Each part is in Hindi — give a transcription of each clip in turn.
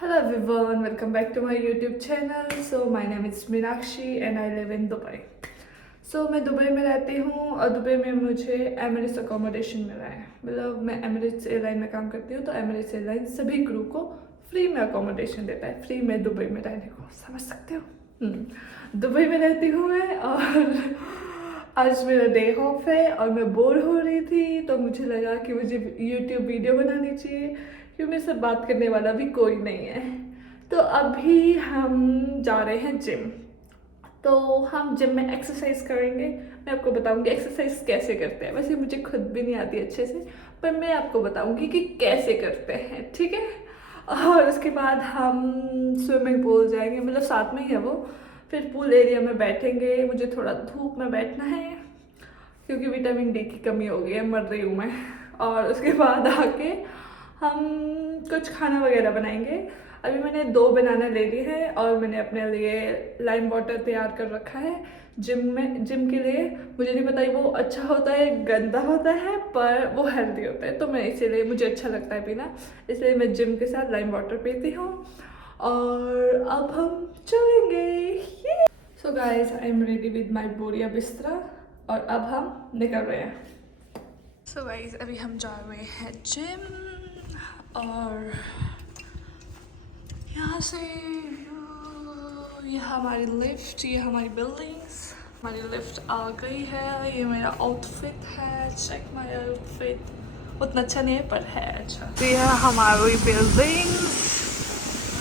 Hello everyone, welcome back to my YouTube channel. So my name is Meenakshi and I live in Dubai. So मैं दुबई में रहती हूँ और दुबई में मुझे एमिरेट्स अकोमोडेशन मिला है। मतलब मैं एमिरेट्स एयरलाइन में काम करती हूँ, तो एमिरेट्स एयरलाइन सभी क्रू को फ्री में अकोमोडेशन देता है, फ्री में दुबई में रहने को। समझ सकते हो? दुबई में रहती हूँ मैं, और आज मेरा डे ऑफ है और मैं बोर हो रही थी, तो मुझे लगा कि मुझे यूट्यूब वीडियो बनानी चाहिए क्योंकि मेरे साथ बात करने वाला भी कोई नहीं है। तो अभी हम जा रहे हैं जिम। तो हम जिम में एक्सरसाइज करेंगे। मैं आपको बताऊंगी एक्सरसाइज कैसे करते हैं। वैसे मुझे खुद भी नहीं आती अच्छे से, पर मैं आपको बताऊंगी कि कैसे करते हैं, ठीक है। और उसके बाद हम स्विमिंग पूल जाएंगे, मतलब साथ में ही है वो। फिर पूल एरिया में बैठेंगे। मुझे थोड़ा धूप में बैठना है क्योंकि विटामिन डी की कमी हो गई है, मर रही हूँ मैं। और उसके बाद आके हम कुछ खाना वगैरह बनाएंगे। अभी मैंने 2 बनाना ले ली है और मैंने अपने लिए लाइम वाटर तैयार कर रखा है जिम के लिए। मुझे नहीं पता वो अच्छा होता है गंदा होता है, पर वो हेल्दी होता है, तो मैं इसीलिए मुझे अच्छा लगता है पीना, इसलिए मैं जिम के साथ लाइम वाटर पीती हूँ। और अब हम चलेंगे। So guys, I am ready with my बोरिया बिस्तरा और अब हम निकल रहे हैं। सो गाइस, अभी हम जा रहे हैं जिम और यहाँ से यह हमारी लिफ्ट, ये हमारी बिल्डिंग्स। हमारी लिफ्ट आ गई है। ये मेरा आउटफिट है, चेक माय आउटफिट। उतना अच्छा नहीं है पर है अच्छा। तो यह हमारी बिल्डिंग्स,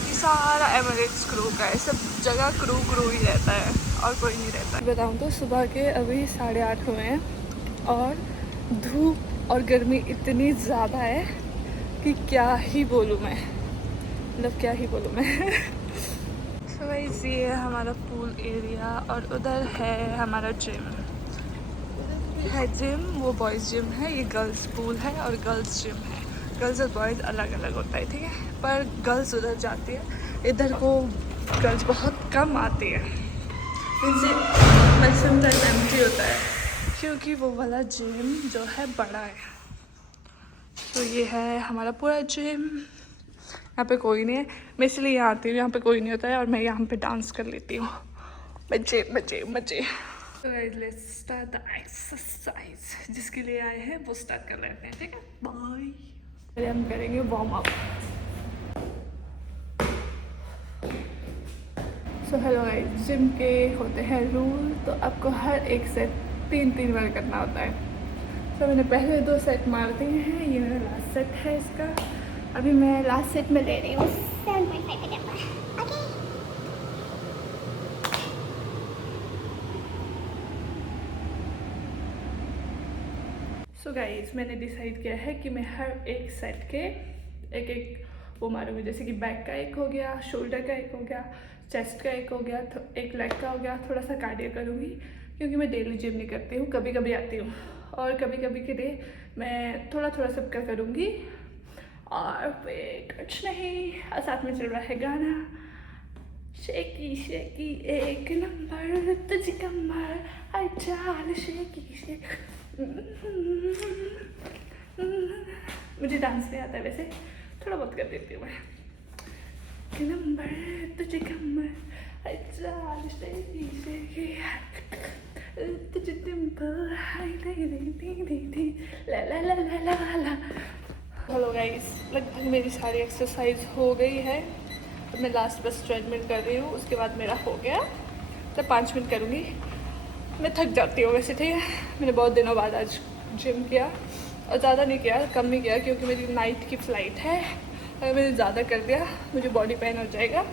ये सारा एमिरेट्स क्रू का है। सब जगह क्रू ही रहता है और कोई नहीं रहता। बताऊँ तो सुबह के अभी 8:30 हुए हैं और धूप और गर्मी इतनी ज़्यादा है कि क्या ही बोलूँ मैं, मतलब क्या ही बोलूँ मैं। सो गाइस, ये है हमारा पूल एरिया और उधर है हमारा जिम। है जिम, वो बॉयज़ जिम है, ये गर्ल्स पूल है और गर्ल्स जिम है। गर्ल्स और बॉयज़ अलग अलग होता है, ठीक है। पर गर्ल्स उधर जाती है, इधर को गर्ल्स बहुत कम आती है। इनसे मैक्सिमम टाइम एम्प्टी होता है क्योंकि वो वाला जिम जो है बड़ा है। तो ये है हमारा पूरा जिम। यहाँ पे कोई नहीं है, मैं इसलिए यहाँ आती हूँ, यहाँ पे कोई नहीं होता है और मैं यहाँ पे डांस कर लेती हूँ। मजे मजे मजे। तो लेट्स स्टार्ट द एक्सरसाइज। जिसके लिए आए हैं वो स्टार्ट कर लेते हैं, ठीक है। बाय। पहले हम करेंगे वार्म अप। सो हेलो गाइस, जिम के होते हैं रूल, तो आपको हर एक सेट 3 बार करना होता है। तो मैंने पहले 2 सेट मार दिए हैं, ये मेरा लास्ट सेट है इसका। अभी मैं लास्ट सेट में ले रही हूँ 7.5 का डब्बा। ओके। सो गाइस, मैंने डिसाइड किया है कि मैं हर एक सेट के एक वो मारूंगी। जैसे कि बैक का एक हो गया, शोल्डर का एक हो गया, चेस्ट का एक हो गया, एक लेग का हो गया। थोड़ा सा कार्डियो करूँगी क्योंकि मैं डेली जिम नहीं करती हूँ, कभी कभी आती हूँ और कभी कभी के लिए मैं थोड़ा सबका करूँगी। और फिर कुछ नहीं, और साथ में चल रहा है गाना शेकी शेकी एक नंबर तुझ कमर हर चाल शेकी शेक। मुझे डांस नहीं आता है वैसे, थोड़ा बहुत कर देती हूँ मैं। एक नंबर तुझ कमर हर चाल शेकी शेकी तुझ डिम्पल हाय दी ला ला ला ला ला ला। हेलो गाइस, लगभग मेरी सारी एक्सरसाइज हो गई है। तो मैं लास्ट बस ट्रेडमिल कर रही हूँ, उसके बाद मेरा हो गया। तो 5 मिनट करूँगी, मैं थक जाती हूँ वैसे, ठीक है। मैंने बहुत दिनों बाद आज जिम किया और ज़्यादा नहीं किया, कम नहीं किया क्योंकि मेरी नाइट की फ़्लाइट है। अगर मैंने ज़्यादा कर दिया मुझे बॉडी पेन हो जाएगा,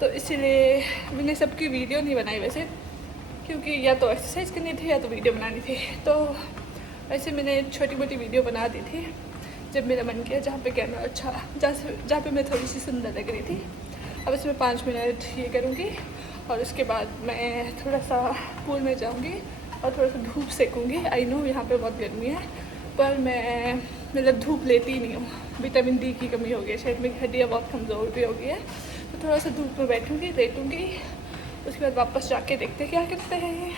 तो इसीलिए मैंने सबकी वीडियो नहीं बनाई वैसे, क्योंकि या तो एक्सरसाइज करनी थी या तो वीडियो बनानी थी। तो वैसे मैंने छोटी मोटी वीडियो बना दी थी जब मेरा मन किया, जहाँ पे कैमरा अच्छा, जहाँ पे मैं थोड़ी सी सुंदर लग रही थी। अब इसमें 5 मिनट ये करूँगी और उसके बाद मैं थोड़ा सा पूल में जाऊँगी और थोड़ा सा धूप सेकूँगी। आई नो यहाँ पे बहुत गर्मी है, पर मैं मतलब धूप लेती ही नहीं हूँ। विटामिन डी की कमी हो गई है शायद, मेरी हड्डियाँ बहुत कमज़ोर भी हो गई है। तो थोड़ा सा धूप में बैठूँगी, लेटूँगी, उसके बाद वापस जाके देखते क्या करते हैं।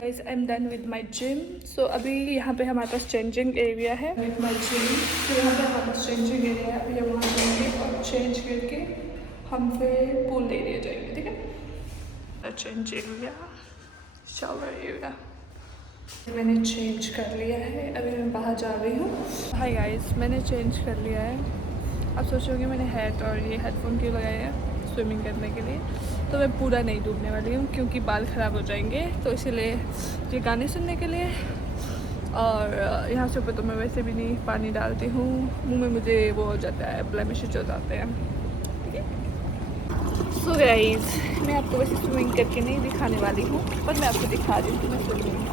Guys, I am done with my gym. So अभी यहाँ पे हमारे पास चेंजिंग एरिया है विद माई जिम। तो यहाँ पे हमारे पास चेंजिंग एरिया है, अभी हम वहाँ जाएंगे और चेंज करके हम फिर पूल एरिया जाएंगे, ठीक है। चेंज एरिया, शावर एरिया मैंने चेंज कर लिया है, अभी मैं बाहर जा रही हूँ। हाय गाइस, मैंने चेंज कर लिया है। आप सोचोगे मैंने हैट और ये हेडफोन क्यों लगाए हैं स्विमिंग करने के लिए, तो मैं पूरा नहीं डूबने वाली हूँ क्योंकि बाल ख़राब हो जाएंगे, तो इसीलिए ये गाने सुनने के लिए। और यहाँ से ऊपर तो मैं वैसे भी नहीं पानी डालती हूँ, मुँह में मुझे वो हो जाता है, ब्लेमिशेस हो जाते हैं, ठीक है। सो गाइस, मैं आपको वैसे स्विमिंग करके नहीं दिखाने वाली हूँ, पर मैं आपको दिखा रही हूँ कि मैं स्विमिंग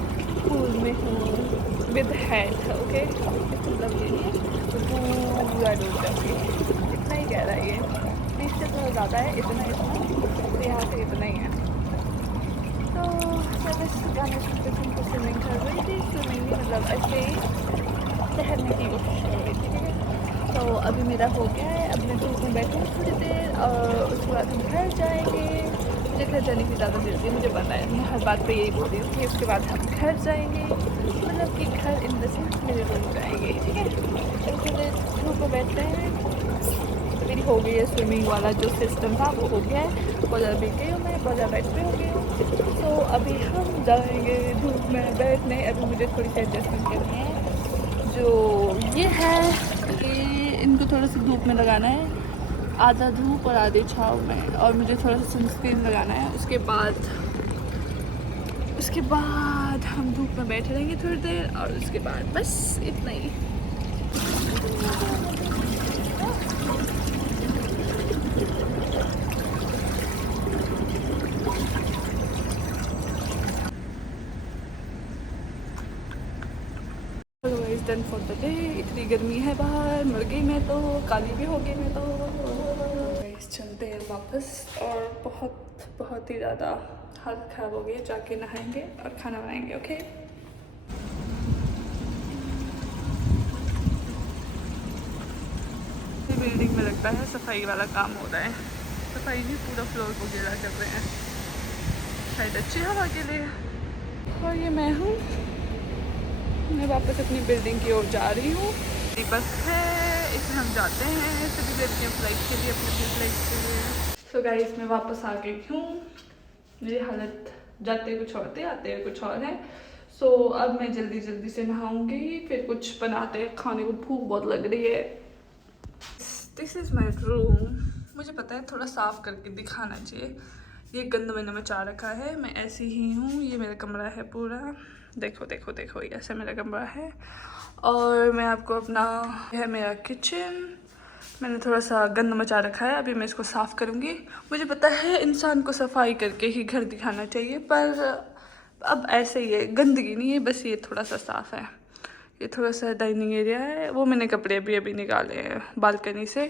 पूल में हूँ विद हैट, ओके। मतलब ये नहीं पूरा डूब जाऊँगी, इतना ही कह रहा है ये, इससे थोड़ा ज़्यादा है, इतना तो यहाँ से इतना ही है। तो मैं बस गाने सुनते सुनते स्विमिंग कर रही थी, स्विमिंग नहीं मतलब ऐसे ही तैरने की कोशिश कर रही थी, ठीक है। तो अभी मेरा हो गया है, अब मैं धूप में बैठूँ थोड़ी देर और उसके बाद हम घर जाएंगे। मुझे घर जाने की ज़्यादा जल्दी, मुझे पता है, मैं हर बात पे यही बोल रही हूँ कि उसके बाद हम घर जाएंगे, मतलब कि घर इन द सेंस मेरे रूम जाएंगे, ठीक है। तो थोड़े धूप में बैठते हैं। मेरी हो गई है स्विमिंग वाला जो सिस्टम था वो हो गया है, बहुत ज़्यादा बैठ गई हूँ मैं, बहुत ज़्यादा बैठ पे हो गई हूँ। तो अभी हम जाएंगे धूप में बैठने। अभी मुझे थोड़ी सी एडजस्टमेंट करनी है, जो ये है कि इनको थोड़ा सा धूप में लगाना है, आधा धूप और आधे छाँव में, और मुझे थोड़ा सा सनस्क्रीन लगाना है। उसके बाद हम धूप में बैठे रहेंगे थोड़ी देर, और उसके बाद बस इतना ही। Done for the day. इतनी गर्मी है बाहर, मर गई मैं तो, काली भी हो गई मैं तो। चलते हैं वापस, और बहुत बहुत ही ज़्यादा हालत ख़राब हो गई है, जाके नहाएंगे और खाना बनाएंगे, ओके। बिल्डिंग में लगता है सफाई वाला काम हो रहा है, सफाई नहीं, पूरा फ्लोर को गीला कर रहे हैं, शायद अच्छी हवा के लिए। और ये मैं हूँ, मैं वापस अपनी बिल्डिंग की ओर जा रही हूँ। बस है, इसमें हम जाते हैं सभी लड़कियाँ फ्लाइट के लिए, अपनी फ्लाइट के लिए। सो गाइस, मैं वापस आ गई हूँ। मेरी हालत जाते कुछ और थे, आते हुए कुछ और है। सो अब मैं जल्दी जल्दी से नहाऊंगी, फिर कुछ बनाते हैं खाने को, भूख बहुत लग रही है। This is my room. मुझे पता है थोड़ा साफ करके दिखाना चाहिए, ये गंद मैंने मचा रखा है, मैं ऐसी ही हूँ। ये मेरा कमरा है पूरा, देखो देखो देखो, ये ऐसा मेरा कमरा है। और मैं आपको अपना, यह है मेरा किचन, मैंने थोड़ा सा गंद मचा रखा है, अभी मैं इसको साफ़ करूँगी। मुझे पता है इंसान को सफाई करके ही घर दिखाना चाहिए, पर अब ऐसे ही है, गंदगी नहीं है, बस ये थोड़ा सा साफ़ है। ये थोड़ा सा डाइनिंग एरिया है, वो मैंने कपड़े अभी निकाले हैं बालकनी से,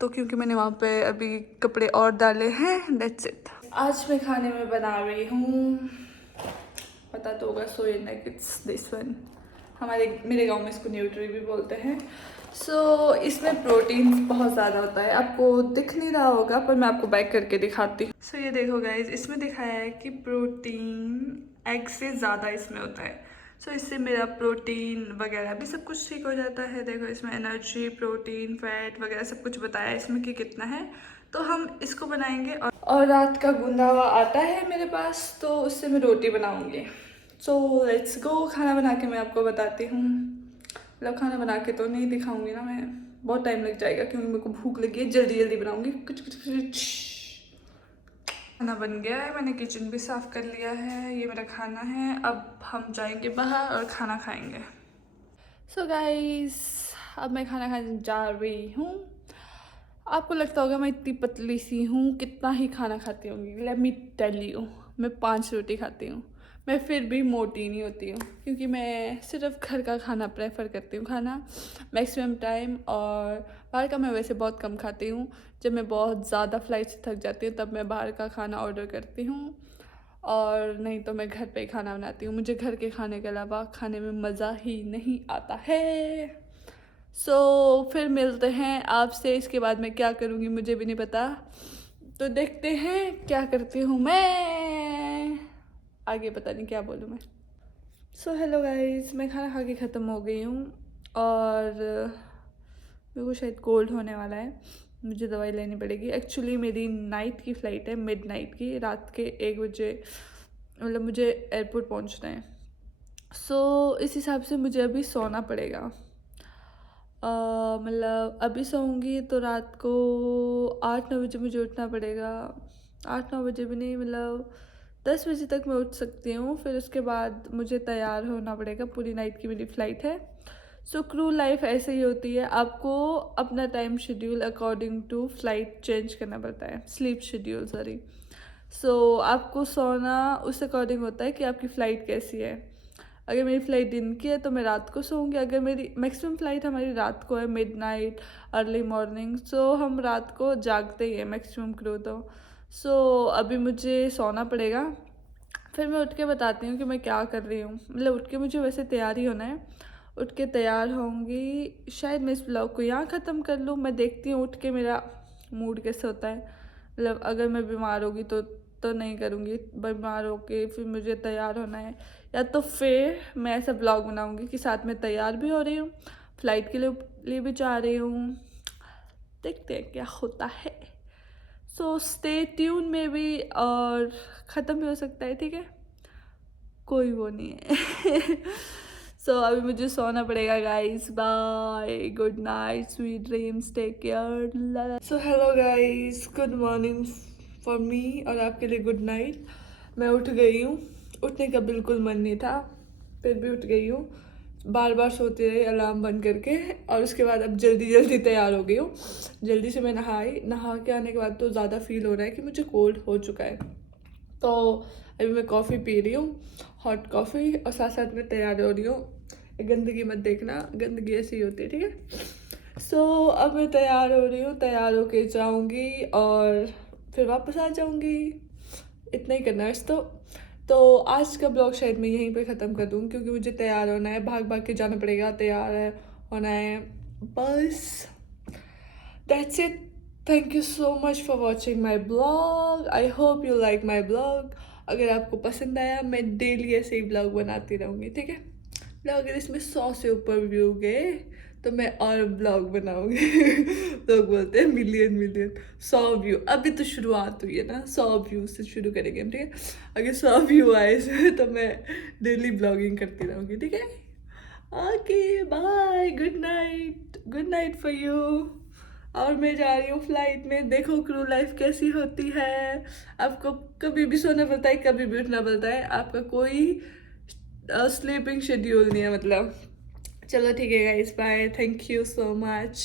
तो क्योंकि मैंने वहाँ पे अभी कपड़े और डाले हैं, दैट्स इट। आज मैं खाने में बना रही हूँ, पता तो होगा, सोया नगेट्स, दिस वन। मेरे गांव में इसको न्यूट्री भी बोलते हैं। सो इसमें प्रोटीन बहुत ज़्यादा होता है, आपको दिख नहीं रहा होगा पर मैं आपको बैक करके दिखाती हूँ। सो ये देखो गाइस, इसमें दिखाया है कि प्रोटीन एग से ज़्यादा इसमें होता है। सो इससे मेरा प्रोटीन वगैरह भी सब कुछ ठीक हो जाता है। देखो इसमें एनर्जी, प्रोटीन, फैट वगैरह सब कुछ बताया है इसमें कि कितना है। तो हम इसको बनाएंगे, और रात का गूंदा हुआ आटा है मेरे पास, तो उससे मैं रोटी बनाऊंगी। सो लेट्स गो, खाना बना के मैं आपको बताती हूँ। मतलब खाना बना के तो नहीं दिखाऊंगी ना मैं, बहुत टाइम लग जाएगा क्योंकि मेरे को भूख लगी है, जल्दी जल्दी बनाऊंगी। कुछ कुछ कुछ। खाना बन गया है, मैंने किचन भी साफ़ कर लिया है, ये मेरा खाना है। अब हम जाएंगे बाहर और खाना खाएंगे। सो गाइस, अब मैं खाना खाने जा रही हूँ। आपको लगता होगा मैं इतनी पतली सी हूँ, कितना ही खाना खाती होंगी, लेट मी टेल यू, मैं 5 रोटी खाती हूँ, मैं फिर भी मोटी नहीं होती हूँ, क्योंकि मैं सिर्फ घर का खाना प्रेफर करती हूँ खाना मैक्सिमम टाइम। और बाहर का मैं वैसे बहुत कम खाती हूँ, जब मैं बहुत ज़्यादा फ्लाइट से थक जाती हूँ तब मैं बाहर का खाना ऑर्डर करती हूँ, और नहीं तो मैं घर पे ही खाना बनाती हूँ। मुझे घर के खाने के अलावा खाने में मज़ा ही नहीं आता है। फिर मिलते हैं आपसे, इसके बाद मैं क्या करूँगी मुझे भी नहीं पता, तो देखते हैं क्या करती हूँ मैं, आगे पता नहीं क्या बोलूँ मैं। हेलो गाइस, मैं खाना खा के ख़त्म हो गई हूँ, और मेरे को शायद कोल्ड होने वाला है, मुझे दवाई लेनी पड़ेगी। एक्चुअली मेरी नाइट की फ़्लाइट है, मिडनाइट की, रात के 1 बजे, मतलब मुझे एयरपोर्ट पहुंचना है। सो इस हिसाब से मुझे अभी सोना पड़ेगा। मतलब अभी सोऊंगी तो रात को 8-9 बजे मुझे उठना पड़ेगा। 8-9 बजे भी नहीं, मतलब 10 बजे तक मैं उठ सकती हूँ। फिर उसके बाद मुझे तैयार होना पड़ेगा, पूरी नाइट की मेरी फ़्लाइट है। सो क्रू लाइफ ऐसे ही होती है, आपको अपना time schedule according to flight change करना पड़ता है, स्लीप शेड्यूल सॉरी। सो आपको सोना उस अकॉर्डिंग होता है कि आपकी फ़्लाइट कैसी है। अगर मेरी फ़्लाइट दिन की है तो मैं रात को सोऊंगी। अगर मेरी मैक्सिमम फ़्लाइट हमारी रात को है, मिडनाइट, अर्ली मॉर्निंग, सो हम रात को जागते ही है मैक्सिमम क्रू तो। सो अभी मुझे सोना पड़ेगा, फिर मैं उठ के बताती हूँ कि मैं क्या कर रही हूँ। मतलब उठ के मुझे वैसे तैयार ही होना है, उठ के तैयार होंगी। शायद मैं इस ब्लॉग को यहाँ ख़त्म कर लूँ, मैं देखती हूँ उठ के मेरा मूड कैसे होता है। मतलब अगर मैं बीमार होगी तो नहीं करूँगी, बीमार होके फिर मुझे तैयार होना है, या तो फिर मैं ऐसा ब्लॉग बनाऊँगी कि साथ में तैयार भी हो रही हूँ, फ़्लाइट के लिए भी जा रही हूँ। देखते हैं क्या होता है। सो स्टे ट्यून में भी, और ख़त्म भी हो सकता है, ठीक है, कोई वो नहीं है। सो अभी मुझे सोना पड़ेगा guys. Bye, good night, sweet dreams, take care. So hello guys, good morning for me, और आपके लिए गुड नाइट। मैं उठ गई हूँ, उठने का बिल्कुल मन नहीं था, फिर भी उठ गई हूँ। बार बार सोती रही अलार्म बंद करके, और उसके बाद अब जल्दी जल्दी तैयार हो गई हूँ। जल्दी से मैं नहा के आने के बाद तो ज़्यादा फील हो रहा है कि मुझे कोल्ड हो चुका है। तो अभी मैं कॉफ़ी पी रही हूँ, हॉट कॉफ़ी, और साथ साथ में तैयार हो रही हूँ। गंदगी मत देखना, गंदगी ऐसी ही होती है, ठीक है। सो अब मैं तैयार हो रही हूँ, तैयार होके जाऊँगी और फिर वापस आ जाऊँगी। इतना ही करना है बस। तो आज का ब्लॉग शायद मैं यहीं पे ख़त्म कर दूँ, क्योंकि मुझे तैयार होना है, भाग भाग के जाना पड़ेगा, तैयार है होना है बस। That's it. Thank you so much for watching my blog. I hope you like my blog. अगर आपको पसंद आया, मैं डेली ऐसे ही ब्लॉग बनाती रहूँगी, ठीक है। मतलब अगर इसमें 100 से ऊपर व्यू गए तो मैं और ब्लॉग बनाऊँगी। लोग बोलते हैं मिलियन मिलियन, 100 व्यू, अभी तो शुरुआत हुई है ना, 100 व्यू से शुरू करेंगे हम, ठीक है। अगर 100 व्यू आए तो मैं डेली ब्लॉगिंग करती रहूँगी, ठीक है। Okay bye, good night for you. और मैं जा रही हूँ फ्लाइट में, देखो क्रू लाइफ कैसी होती है। आपको कभी भी सोना पड़ता है, कभी भी उठना पड़ता है, आपका कोई स्लीपिंग शेड्यूल नहीं है मतलब। चलो ठीक है guys, bye, thank you so much.